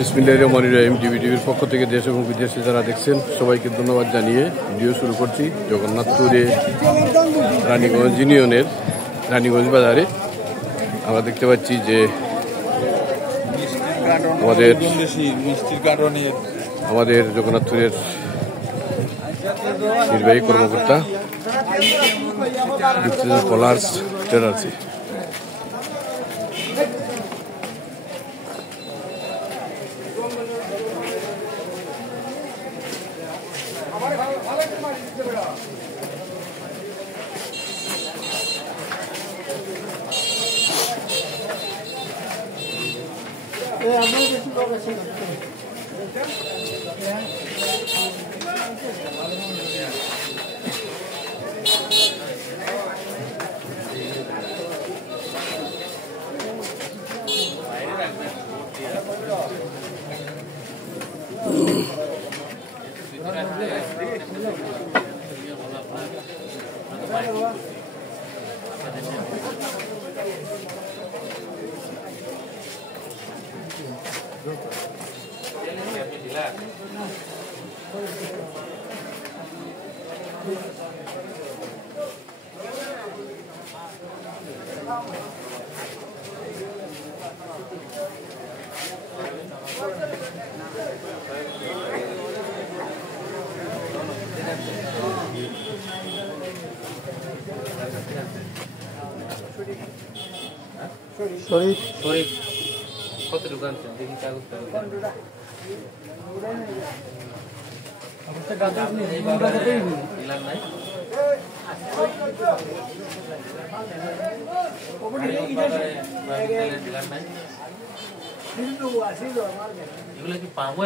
বিসমিল্লাহিররহমানিররহিম। টিভির পক্ষ থেকে দেশ এবং বিদেশে যারা দেখছেন সবাইকে ধন্যবাদ জানিয়ে ভিডিও শুরু করছি। জগন্নাথপুরে রানীগঞ্জ ইউনিয়নের রানীগঞ্জ বাজারে আমরা দেখতে পাচ্ছি যে আমাদের জগন্নাথপুরের নির্বাহী কর্মকর্তা কলার্স ট্রেডার্স কত দোকান দেখি কাগজ এগুলো কি পাবো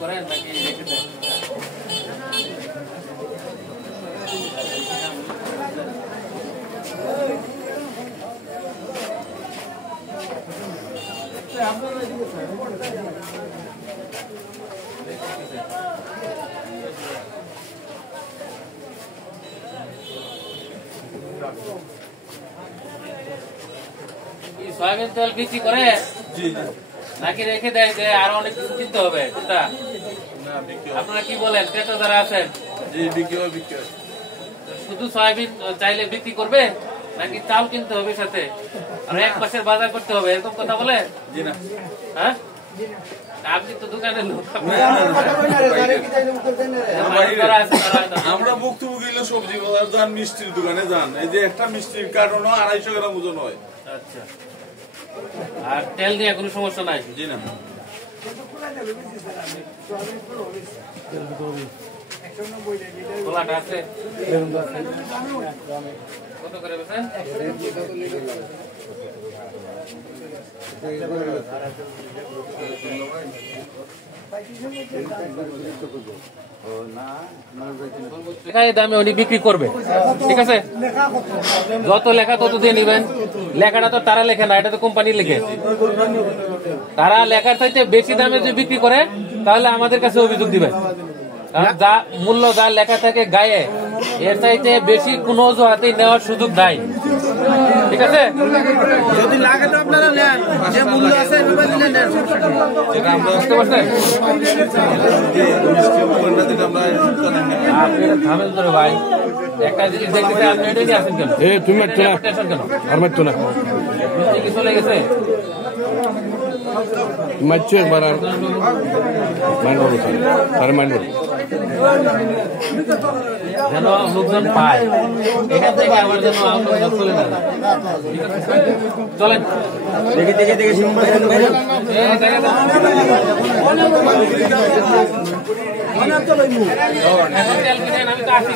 করেন নাকি রেখে দেন? সয়াবিন তেল বিক্রি করে নাকি রেখে দেয় যে আরো অনেক কিছু কিনতে হবে? কোনটা আপনারা কি বলেন? ক্রেতা যারা আছেন শুধু সয়াবিন চাইলে বিক্রি করবে নাকি চাল কিনতে হবে সাথে আর এক মাসের বাজার করতে হবে, এরকম কথা বলে? হ্যাঁ, আপনি তো দোকানের লোক, আমরা ভুক্তভোগী সবজি বাজার যান, মিষ্টির দোকানে যান, এই যে একটা মিষ্টির কার্টন 250 গ্রাম ওজন হয়। আচ্ছা, আর তেল নিয়ে কোনো সমস্যা নাই? জি না। খোলাটা আছে কত করে বেচেন? দামে উনি বিক্রি করবে, ঠিক আছে? যত লেখা তত দিয়ে নিবেন। লেখাটা তো তারা লেখে না, এটা তো কোম্পানি লেখে। তারা লেখার চাইতে বেশি দামে যদি বিক্রি করে তাহলে আমাদের কাছে অভিযোগ দিবেন। যা মূল্য যা লেখা থাকে গায়ে, এর চাইতে বেশি কোন অজুহাতেই নেওয়ার সুযোগ নাই, ঠিক আছে? যদি লাগে তো আপনারা নেন, যে মূল্য আছে বুঝতে পারছেন? থামেন তো ভাই, একটা জিনিস দেখতে আপনি এটা নিয়ে আসেন কেন? তুমি টেনশন কেন? আর মারতো না, চলে গেছে মারছো একবার আর মাইন্ড করবো, তারা মাইন্ড করবো যেন লোকজন পায়, এখান থেকে আবার যেন লোকজন চলে না। চলেন দেখে দেখে দেখে আমি তো আসি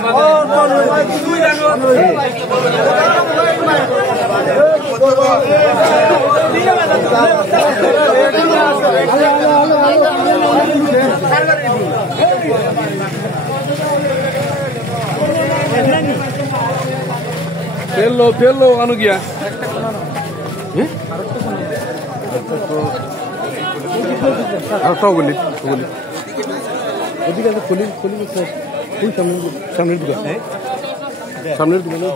তেল লো আনো গিয়া আরেকটাও বলি ওদিকে আছে খুলি ওই সামনের দোকান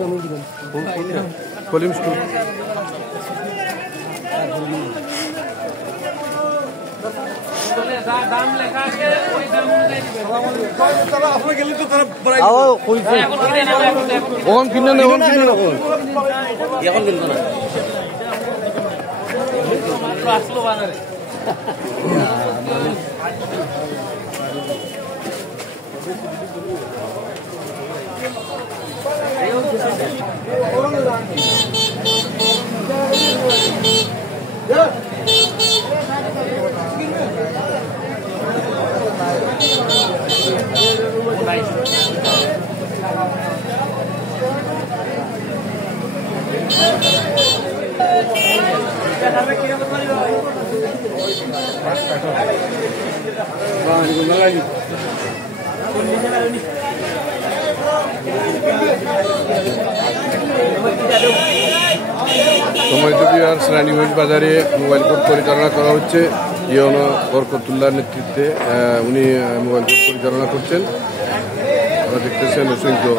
কলিম স্কুল দাম লেখা আছে ওই দাম অনুযায়ী দিবেন। ওখান কিনে নে এখন কিন্তু না আসলো বাজারে রানীগঞ্জ বাজারে মোবাইল কোর্ট পরিচালনা করা হচ্ছে ইউনো বরকতুল্লাহর নেতৃত্বে উনি মোবাইল কোর্ট পরিচালনা করছেন। আপনারা দেখতেছেন অসংখ্য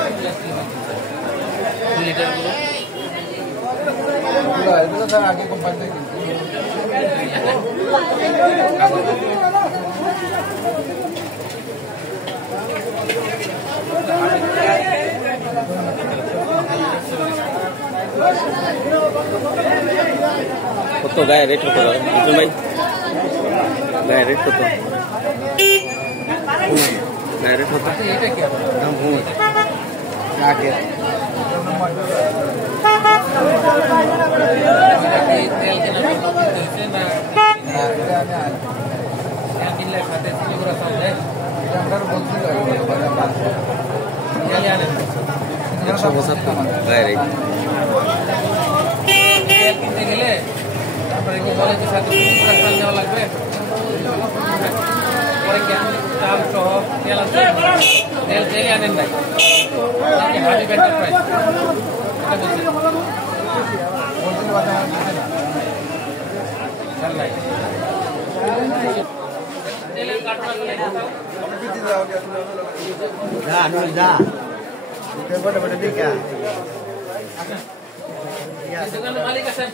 কত গায়ে রেট কত ভাই গায়ে রেট কত গায়ে রেট কত দাম কম আছে গায়ে রেট কিনতে গেলে তারপরে বলে যে সাথে চাল দেওয়া লাগবে পরে চাল সহ তেল আছে তেল তেলে আনেন নাই হাবি ব্যান্ডের প্রাইস তেলের দোকানের মালিক আছেন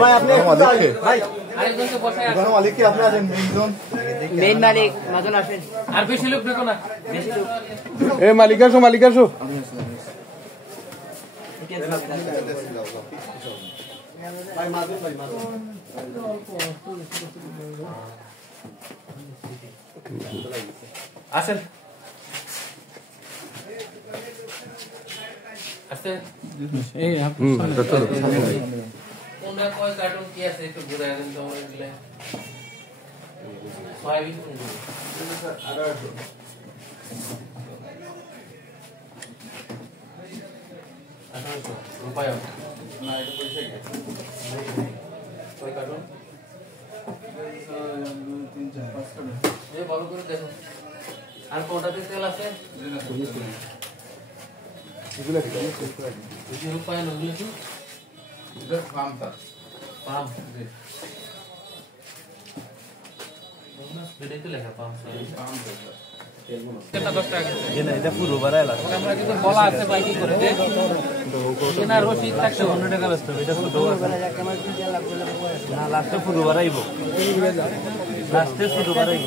ভাই আপনি ভাই আরেকজন তো বসে আছে মালিক কি আপনি আছেন মেইন মালিক মাজন আসেন আর বেশি লোক দেখো না বেশি লোক এ মালিক আসো ভাই মাজন আসেন আস্তে কোনটা কয় কার্টুন কি আছে একটু ঘুরে দেন তো এগুলা সয়াবিন রূপায় না এটা পয়সা কয় কার্টুন এই ভালো করে দেখো আর কোনটাতে তেল আছে এগুলা কি বেশি রূপায় নগুলো কি পাম বেড়েতে লেখা পাম এটা পুরো বাড়াই লাগবে আমরা কিন্তু বলা আছে বাইকি করে কেনার রসিদ থাকছে 100 টাকা ব্যস্ত এটা ছোট না লাস্টে পুরো বাড়াইবো লাস্টে ছোট বাড়াইবো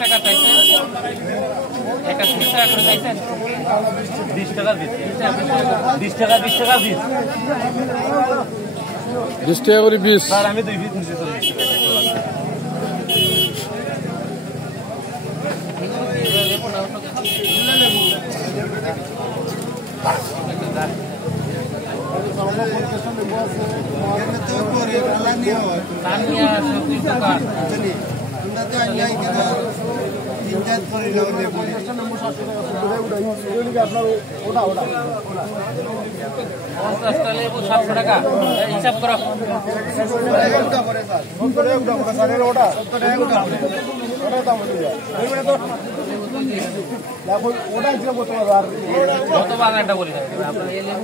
টাকা চাইছেন 31 টাকা করে চাইছেন 20 টাকা দিস 20 টাকা 20 টাকা দিস 20 টাকা করে 20 স্যার আমি 2 পিস নিচে চলে টাকা 50টা লেবু 700 টাকা হিসাব করো। কত বাজারটা বলি না আপনার এই লেবু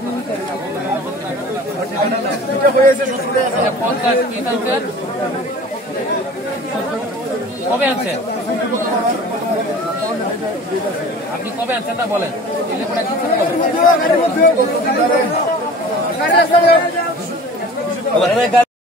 50 পিস আনছেন। কবে আনছেন আপনি? কবে আনছেন না বলেন। এই লেবুটা কি